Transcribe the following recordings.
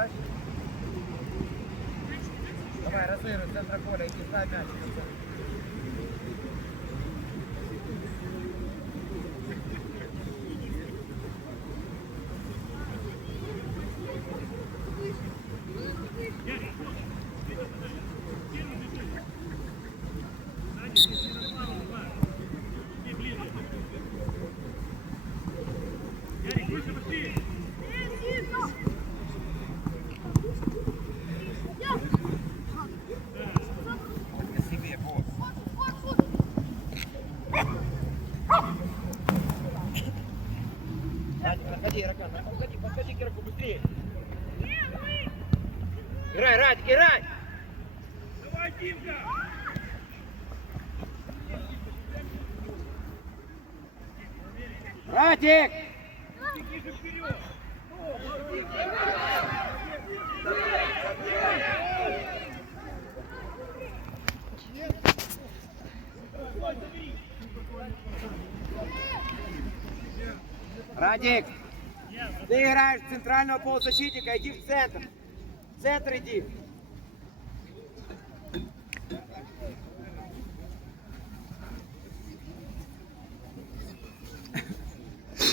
передач. Давай, разыгрывай, центра поля, иди, ставь мяч. Игроку быстрее. Играй, Радик, играй! Давай, Димка! Радик! Тише Ты играешь центрального полузащитника, иди в центр. В центр иди.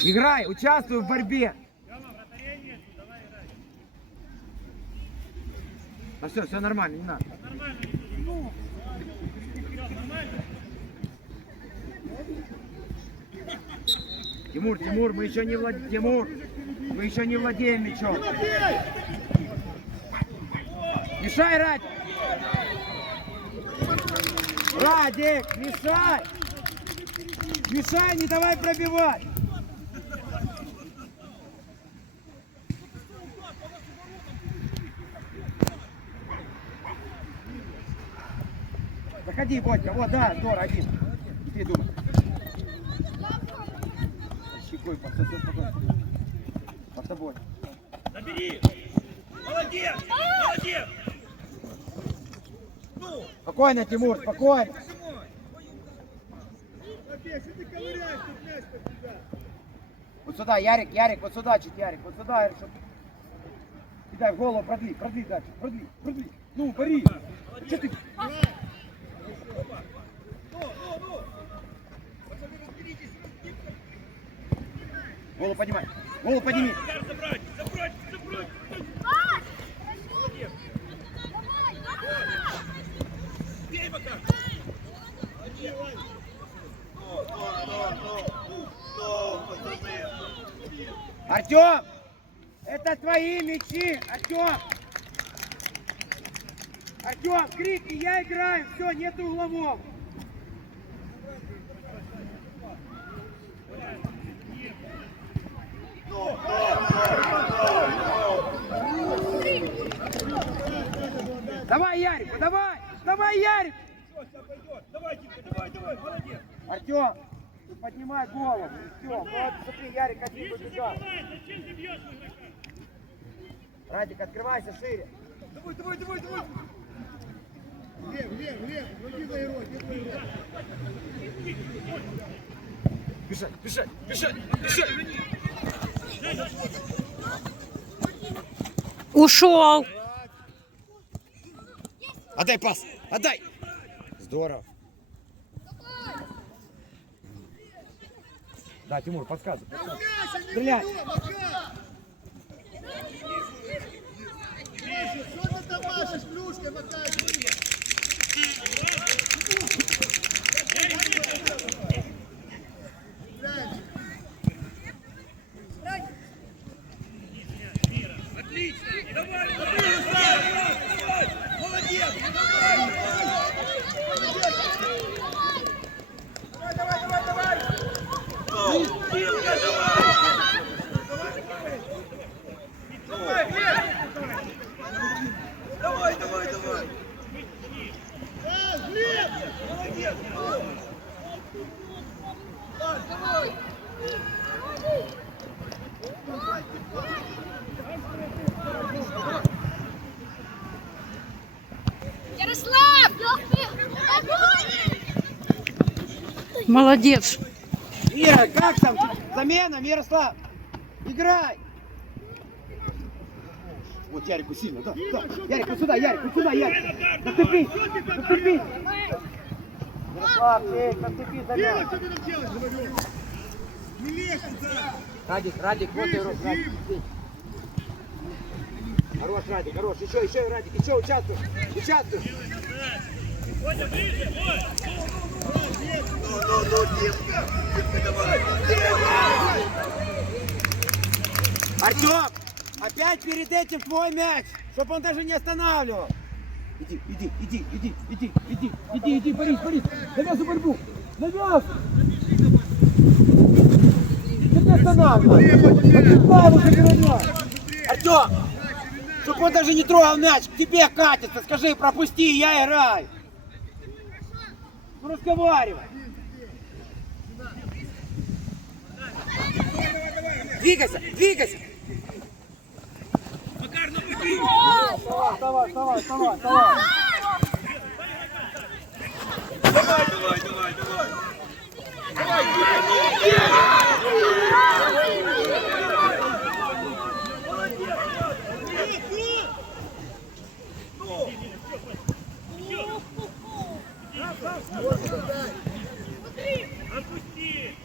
Играй, участвуй в борьбе. А все, все нормально, не надо. Нормально, ну. Нормально? Тимур, Тимур, мы еще не владеем. Тимур, мы еще не владеем мячом. Мешай, Радик! Радик, мешай! Мешай, не давай пробивать! Заходи, Бодька, вот, да, здорово, один. Иди, думай. Щекой, под совсем спокойно. Под тобой. Забери! Молодец! Молодец! Ну, Спокойно, Тимур, спокойно. Вот сюда, Ярик, Ярик, вот сюда чуть, Ярик, вот сюда, Ярик, чтоб... Кидай в голову, продли, продли дальше, продли, продли. Ну, бори. Че ты? Голову поднимай, голову подними. забрать! Забрать! Забрать! Бей, Макар! Артем! Это твои мячи, Артем! Артем, крикни, я играю, все, нет углового. Давай, Ярик, давай, давай, Ярик! Все, сейчас пойдет! Давай, Димка, давай, давай! Молодец! Артем, поднимай голову. Все, вот смотри, Ярик один побежал. Радик, открывайся шире. Давай, давай, давай, давай. Лев, лев, лев, вроди за игрок? Бежать, бежать, бежать, бежать. Ушел. Отдай пас, отдай. Здорово. Да, Тимур, подсказывай. Стреляй. Что ты там машешь, плюшкой макаешь? Отлично! Давай! Давай! Давай! Молодец! Давай! Давай, давай, давай, давай. Димка, давай! Давай, Глеб. Давай, давай, давай. Да, Глеб. Молодец! Да, давай. Ярослав! Молодец. Ира, как там? Замена, Мирослав. Играй. Вот Ярику сильно, да, да. Ярик, вот сюда, Ярик, вот сюда, Ярик. Зацепись, зацепись. Ярослав, эй, зацепись за Дима, мяч. что ты там делаешь, говорю? Не лезь туда! Радик, Радик, вот и рук, Радик. Хорош, Радик, хорош. Еще, еще, Радик, еще участвуй. Участвуй. Водя, ближе, Водь! Ну, ну, ну, Димка! Димка, давай! Артем, опять перед этим твой мяч, чтобы он даже не останавливал. Иди, иди, иди, иди, иди, иди, иди, иди, Борис, Борис, навязывай борьбу, навязывай. Ты не останавливай. Артем, чтобы он даже не трогал мяч, к тебе катится, скажи, пропусти, я играю. Ну разговаривай. Двигайся, двигайся. Макар, на пути! Вставай, вставай, вставай, вставай. Давай, давай, давай, давай! Отпусти!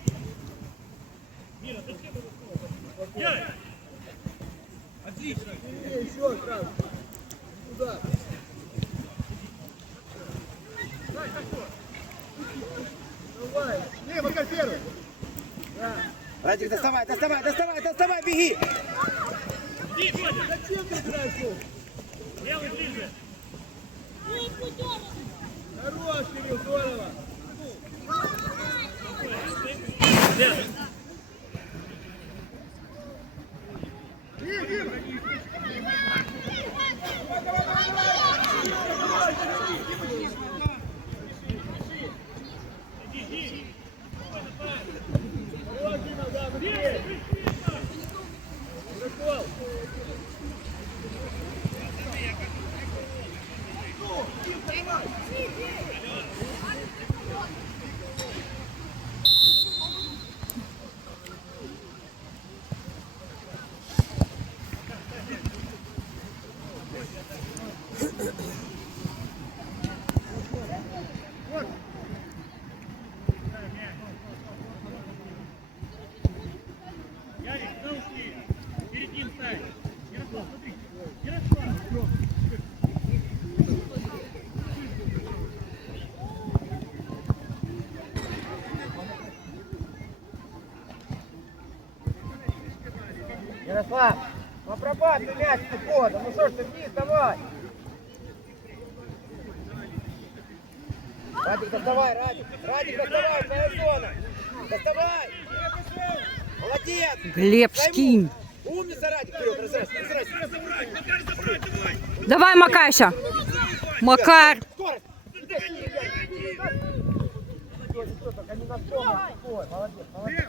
Мира, зачем его Я! Отлично! Еще сразу! Туда! Давай! Не, Макар первый! Радик, доставай, доставай, доставай, доставай, беги. Иди! Зачем ты? Вов? Левый ближе! Хорош, Кирилл, здорово! Рядом! Ярослав, ну обрабатывай мяч ты ходом. Ну что ж ты вниз, давай. Радик, доставай, Радик. Радик, доставай, твоя зона. Доставай. Молодец. Глеб, скинь. Умница, Радик, вперед! Макар, забрать, давай! Макася. Макар. Скорость. Ой, молодец, молодец.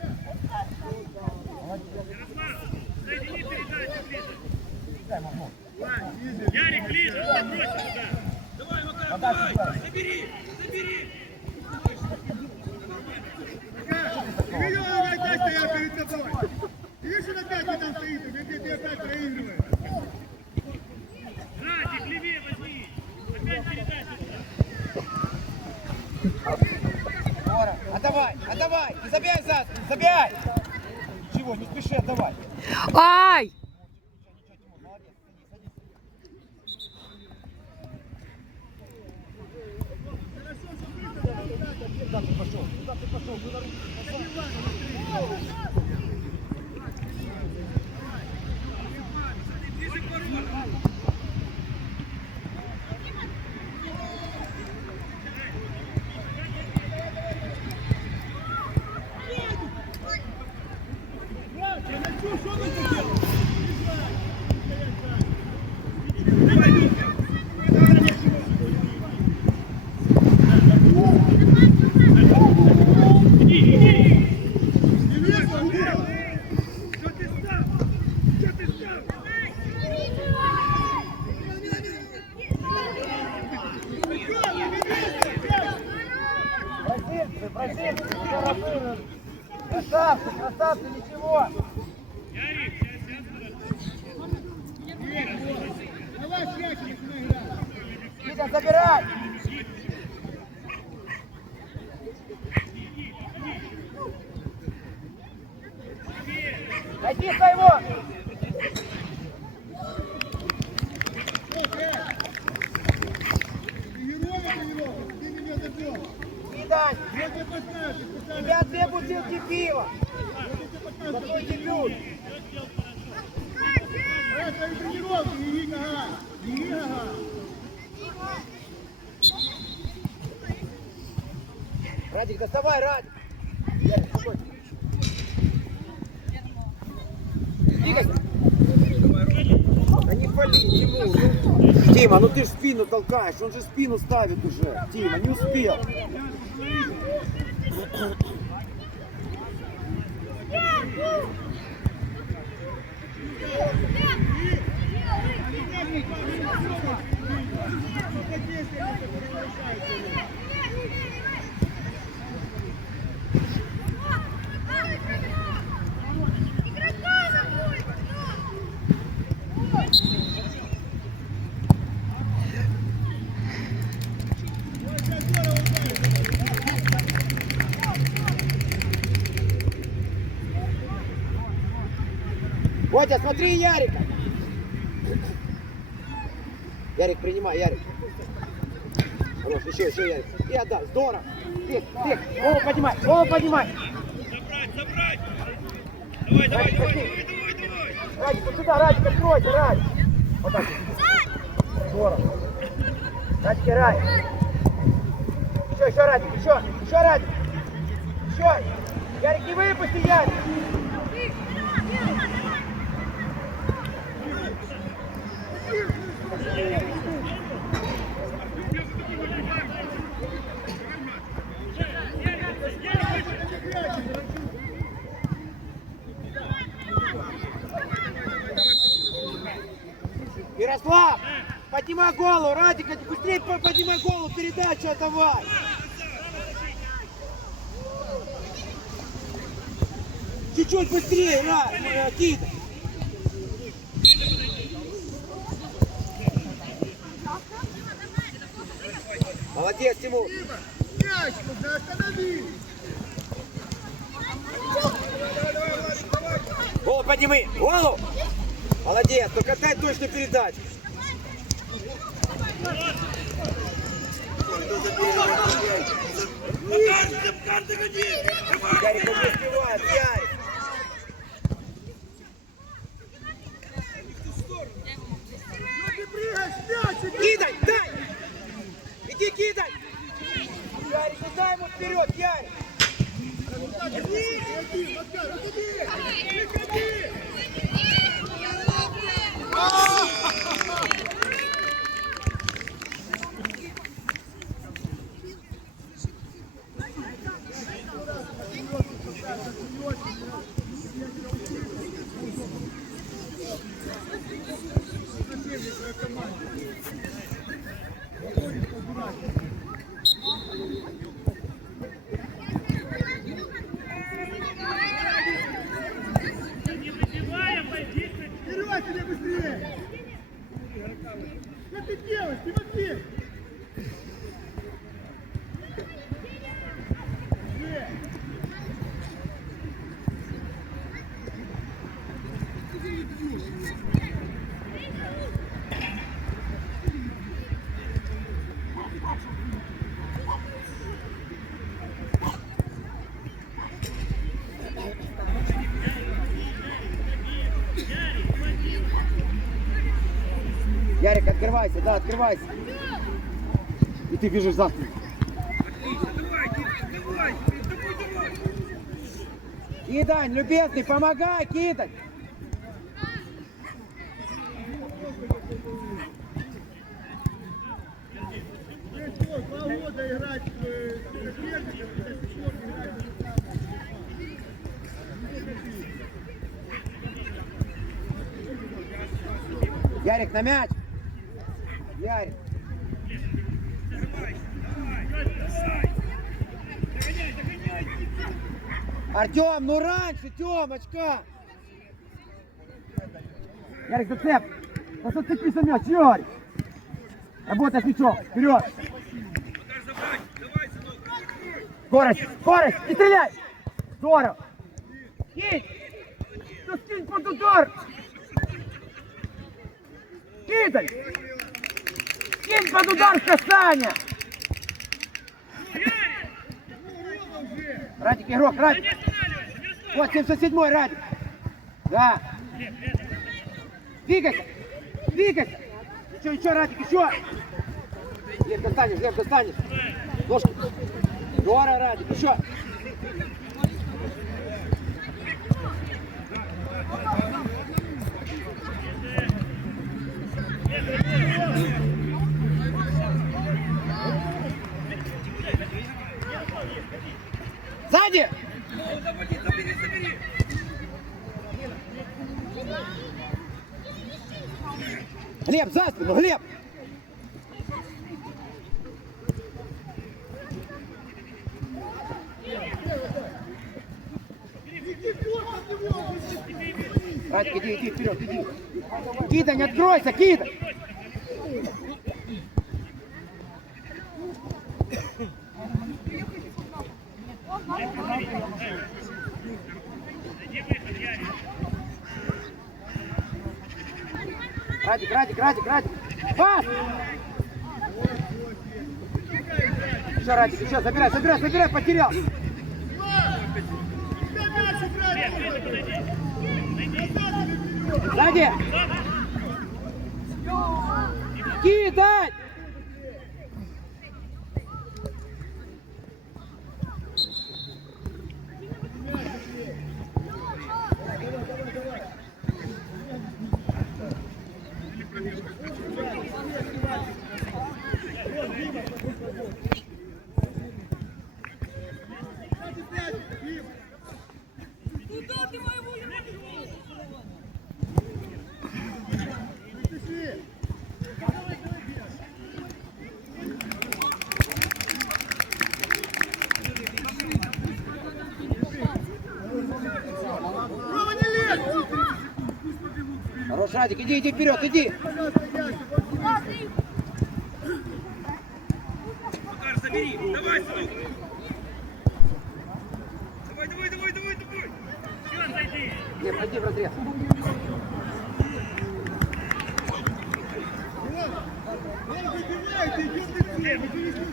Ярик, ближе! Забрось туда! Давай, Макар, Подачу давай! Забери! Забери! Видел, он опять стоял перед тобой? Видишь, он опять не там стоит, и ты, опять проигрываешь. Радик, левее возьми! Опять передача туда! Отдавай, отдавай. Не забегай за спину, забегай. Чего, не спеши, отдавай. Ай! Куда ты пошел? Куда ты пошел? остаться, ничего. Ярик, Давай, Шляхин, Витя, забирай. Найди своего! Видать! Тебя две бутылки пива! Радик, доставай, Радик! Тимур! Дима, ну ты ж спину толкаешь, он же спину ставит уже! Дима, не успел! Thank you. Водя, смотри, Ярика! Ярик, принимай, Ярик. Хорош, еще, еще, Ярик. И отдай, здорово. Бег, бег, голову поднимай, голову поднимай. Давай, давай, Радик, давай, давай, давай, давай. Радик, вот сюда, Радик, откройся, Радик. Вот так. Здорово. Радик, играй. Еще, еще, Радик, еще, еще, Радик. Еще. Ярик, не выпусти, Ярик. Ярослав, поднимай голову, Радик, быстрее по- поднимай голову, передачу отдавай. Чуть-чуть быстрее, Ра, э, Молодец, Тимур. Голову подними, голову. Молодец, только дай точную передачу. Ярик. Кидай, дай! Иди кидай! Ярик, ну дай ему вперед, Ярик! Иди, иди, открывайся, да, открывайся. И ты бежишь завтра. Кидань, любезный, помогай, кидать. Ярик, на мяч. Артем, ну раньше, Темочка. Ярик, зацеп. Ну зацепи за мяч, Ярик. Работай с мячом. Вперед. Скорость, скорость. И стреляй. Здорово. Есть. Ну скинь под удар! Кидай! Скинь под удар касание! Радик, игрок, Радик! Вот, 77-й, Радик! Да! Двигайся! Двигайся! Еще, еще, Радик, еще! Лев, достанешь, Лев, достанешь! Ложку! Дора, Радик, еще! Сзади! Глеб, за спину, Глеб! Радик, иди, иди, вперед, иди. Кида, не откройся, Кида! Радик, Радик, Радик, Радик! Пас! Еще, Радик, еще, забирай, забирай, забирай, потерял! Сзади! Кидать! Радик, иди, иди вперед, иди! Макар, забери. Давай, сынок. Давай, давай, давай, давай, давай. Все, зайди. Не, пойди в разрез.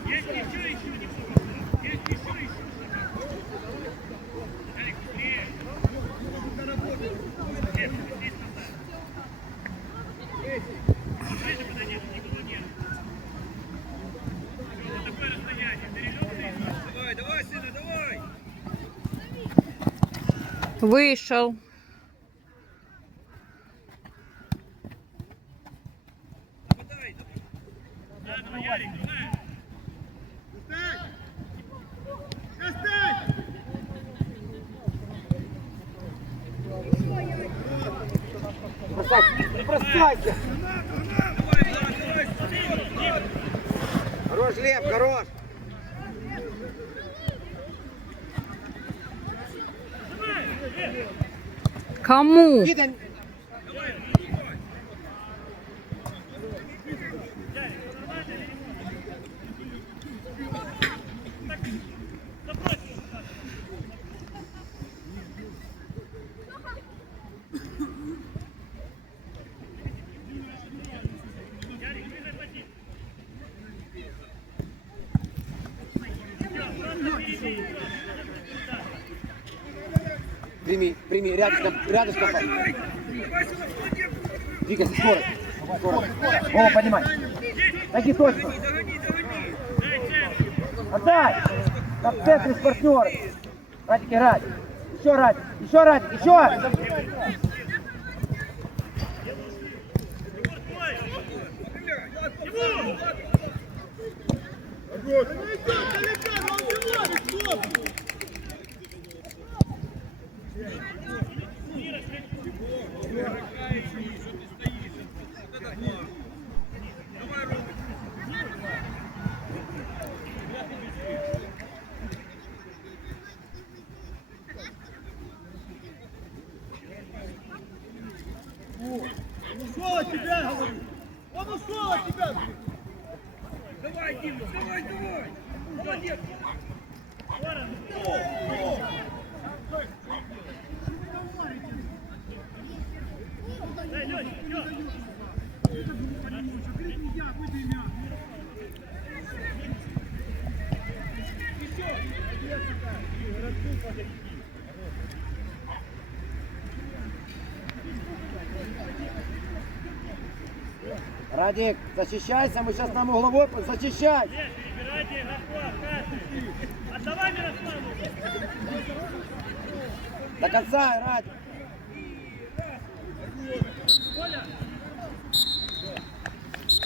Есть еще, еще немного. Есть еще, еще. Алик, быстрее. Нет, здесь назад. Ближе подойди, чтобы не было нервов. Всё, вот такое расстояние. Перелётный. Давай, давай, сына, давай. Вийшов. Нападай, давай. Да, давай, Ярик, давай. Встань! Встань! Не смотри. Хорош, Лев, хорош! Кому? Кида, прими, прими, рядышком, рядышком. Двигайся, скорость. Скорость. Вова, поднимай. Догони, догони. Отдай! В центре с партнером. Радик, играть. Еще Радик, еще Радик, еще! Вот. Ну идет далеко, но он не ловит, хлопцы. Он ушел от тебя, говорю. Он ушел от тебя. Давай, Дима, давай, давай. Молодец. Радик, защищайся, мы сейчас нам угловой, защищай. Мирославу. До конца, Радик.